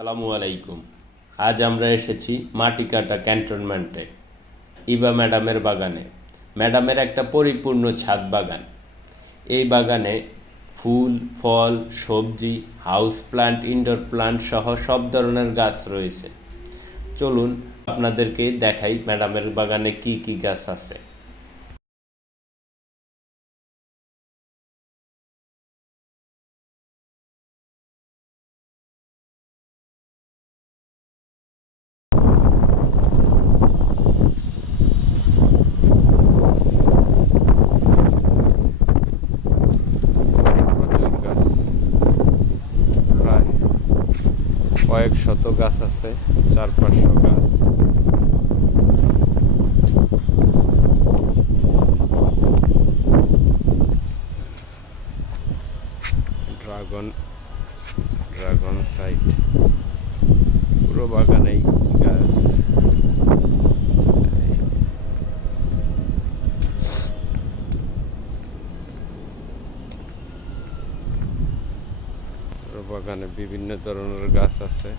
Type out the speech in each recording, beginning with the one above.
সালামু আলাইকুম। আজ আমরা এসেছি মাটিকাটা ক্যান্টনমেন্টে, ইবা ম্যাডামের বাগানে। ম্যাডামের একটা পরিপূর্ণ ছাদ বাগান। এই বাগানে ফুল, ফল, সবজি, হাউস প্লান্ট, ইনডোর প্লান্ট সহ সব ধরনের গাছ রয়েছে। চলুন আপনাদেরকে দেখাই ম্যাডামের বাগানে কি কি গাছ আছে প্রচুর গাছ প্রায় কয়েক শত গাছ আছে চার পাঁচশো গাছ। Dragon dragon site. পুরো বাগানেই গাছ। বাগানে বিভিন্ন ধরনের গাছ আছে।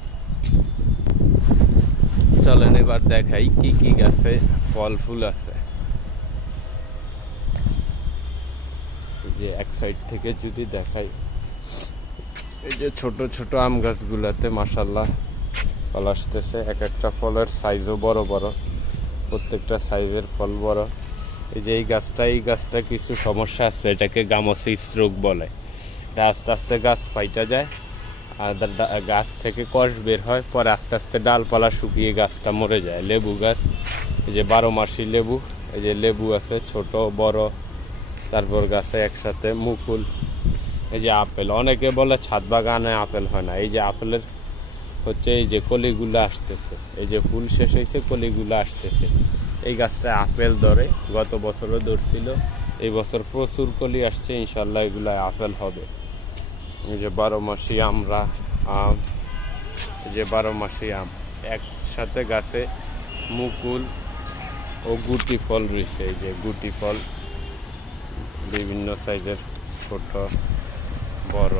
চলেন এবার দেখাই কি কি গাছে ফল ফুল আছে। যে এক সাইড থেকে যদি দেখাই, এই যে ছোট ছোট আম গাছগুলাতে মাসাল্লাহ ফল আসতেছে। এক একটা ফলের সাইজও বড় বড়, প্রত্যেকটা সাইজের ফল বড়। এই যে এই গাছটা এই গাছটা কিছু সমস্যা আছে, এটাকে গামসিস রোগ বলে। এটা আস্তে আস্তে গাছ পাইটা যায় গাছ থেকে কষ বের হয়, পরে আস্তে আস্তে ডালপালা শুকিয়ে গাছটা মরে যায়। লেবু গাছ, এই যে বারো মাসি লেবু, এই যে লেবু আছে ছোট, বড়, তারপর গাছে একসাথে মুকুল, এই যে আপেল। অনেকে বলে ছাদ বাগানে আপেল হয় না। এই যে আপেলের হচ্ছে এই যে কলিগুলো আসতেছে, এই যে ফুল শেষ হয়েছে, কলিগুলো আসতেছে। এই গাছটা আপেল ধরে, গত বছরও ধরছিল, এই বছর প্রচুর কলি আসছে, ইনশাল্লাহ এগুলা আপেল হবে। যে বারো মাসি আমরা, আম যে বারো মাসি আম। একসাথে গাছে মুকুল ও গুটি ফল রয়েছে, এই যে গুটি ফল, বিভিন্ন সাইজের ছোট, বড়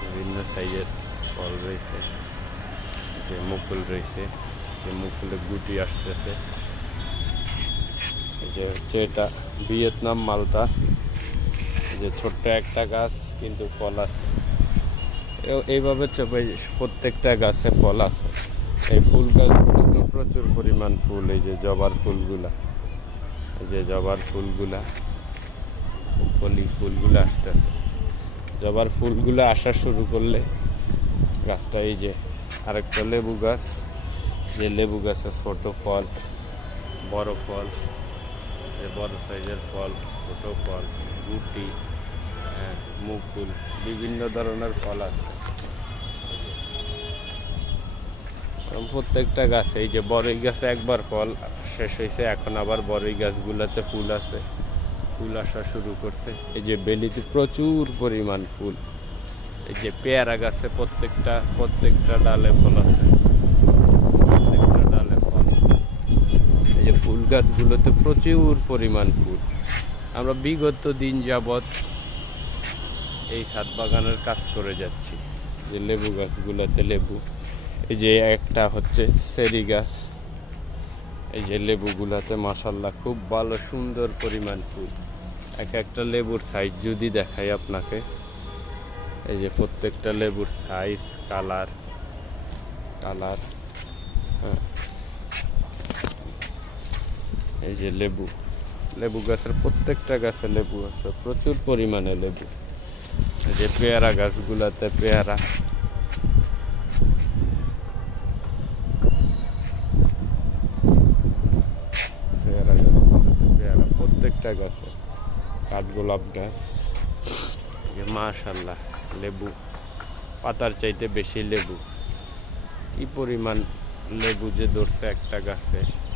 বিভিন্ন সাইজের ফল রয়েছে, যে মুকুল রয়েছে, যে মুকুলে গুটি আসতেছে। এই যে হচ্ছে এটা ভিয়েতনাম মালটা যে ছোট্ট একটা গাছ, কিন্তু ফল আছে। এইভাবে চোপে প্রত্যেকটা গাছে ফল আছে। এই ফুল গাছগুলো তো প্রচুর পরিমাণ ফুল, এই যে জবার ফুলগুলা। যে জবার ফুলগুলা, কলি ফুলগুলো আসতেছে। জবার ফুলগুলো আসা শুরু করলে গাছটা এই যে আরেকটা লেবু গাছ। যে লেবু গাছের ছোটো ফল, বড় ফল বড় সাইজের ফল ছোট ফল গুটি হ্যাঁ, মুকুল বিভিন্ন ধরনের ফল আছে। প্রত্যেকটা গাছে এই যে বড়ই গাছে একবার ফল শেষ হয়েছে এখন আবার বড়ই গাছগুলোতে ফুল আছে। ফুল আসা শুরু করছে। এই যে বেলিতে প্রচুর পরিমাণ ফুল। এই যে পেয়ারা গাছে প্রত্যেকটা প্রত্যেকটা ডালে ফল আছে প্রত্যেকটা ডালে ফল এই যে ফুল গাছগুলোতে প্রচুর পরিমাণ ফুল। আমরা বিগত দিন যাবৎ এই ছাদ বাগানের কাজ করে যাচ্ছি, যে লেবু গাছগুলোতে লেবু। এই যে একটা হচ্ছে সেরি গাছ, এই যে লেবুগুলাতে মাসাল্লাহ খুব ভালো সুন্দর পরিমাণ ফুল। এক একটা লেবুর সাইজ যদি দেখাই আপনাকে, এই যে প্রত্যেকটা লেবুর সাইজ কালার কালার হ্যাঁ। এই যে লেবু। লেবু গাছের প্রত্যেকটা গাছে লেবু আছে, প্রচুর পরিমাণে লেবু। এই যে পেয়ারা গাছগুলাতে পেয়ারা। পেয়ারা গাছগুলোতে পেয়ারা, প্রত্যেকটা গাছে। কাঠগোলাপ গাছ। মাশাল্লাহ লেবু। পাতার চাইতে বেশি লেবু। কি পরিমাণ লেবু যে ধরছে একটা গাছে।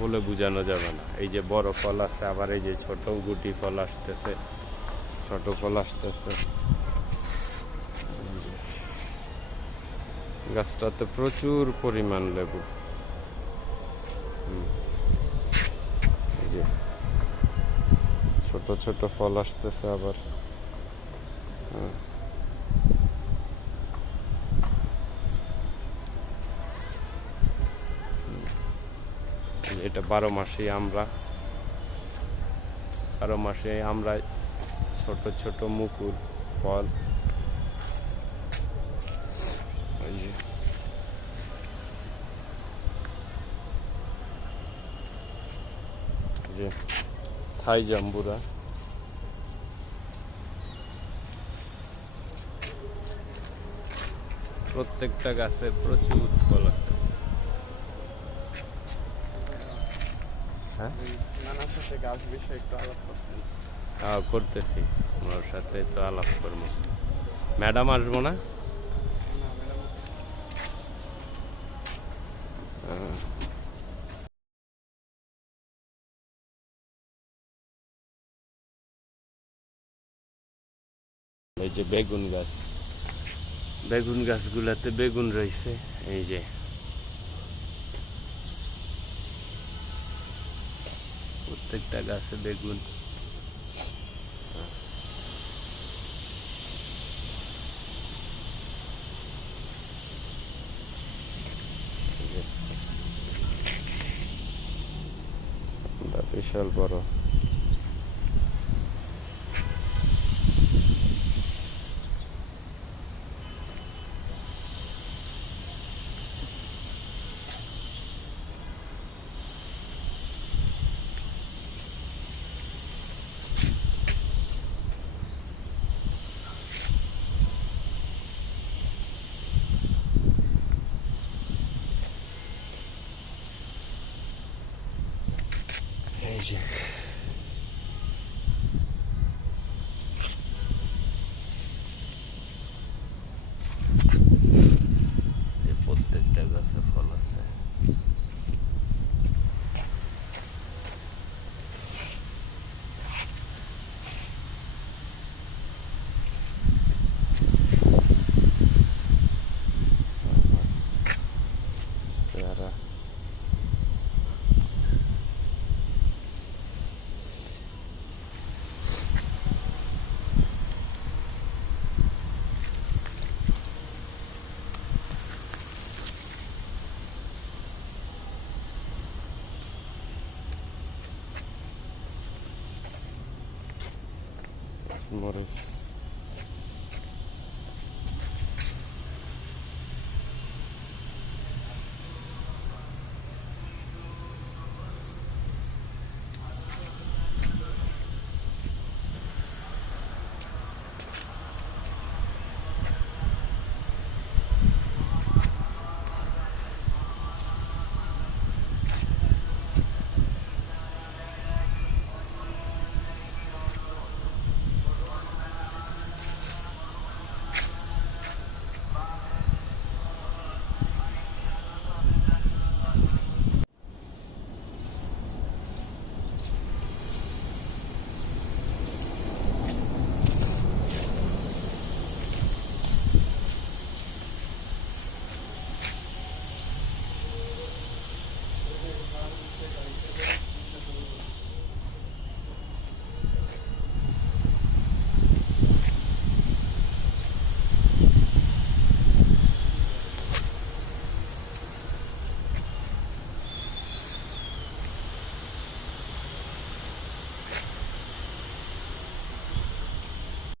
বলে বোঝানো যাবে না। এই যে বড় ফল আছে, আবার এই যে ছোট গুটি ফল আসতেছে, ছোট ফল আসতেছে। গাছটাতে প্রচুর পরিমাণ লেবু। যে ছোট ছোট ফল আসতেছে আবার। হ্যাঁ। এটা বারো মাসে আমরা, বারো মাসে আমরা ছোট ছোট মুকুল, ফল যে। যে থাই জাম্বুরা। প্রত্যেকটা গাছে প্রচুর ফল আছে। হ্যাঁ? নানার সাথে গাছ বিষয়ে একটু আলাপ করতেন করতেছি। ওনার সাথে তো আলাপ করব। ম্যাডাম আসব না? এই যে বেগুন গাছ। বেগুন গাছগুলাতে বেগুন রয়েছে। এই যে প্রত্যেকটা গাছে বেগুন বিশাল বড়। এই What is.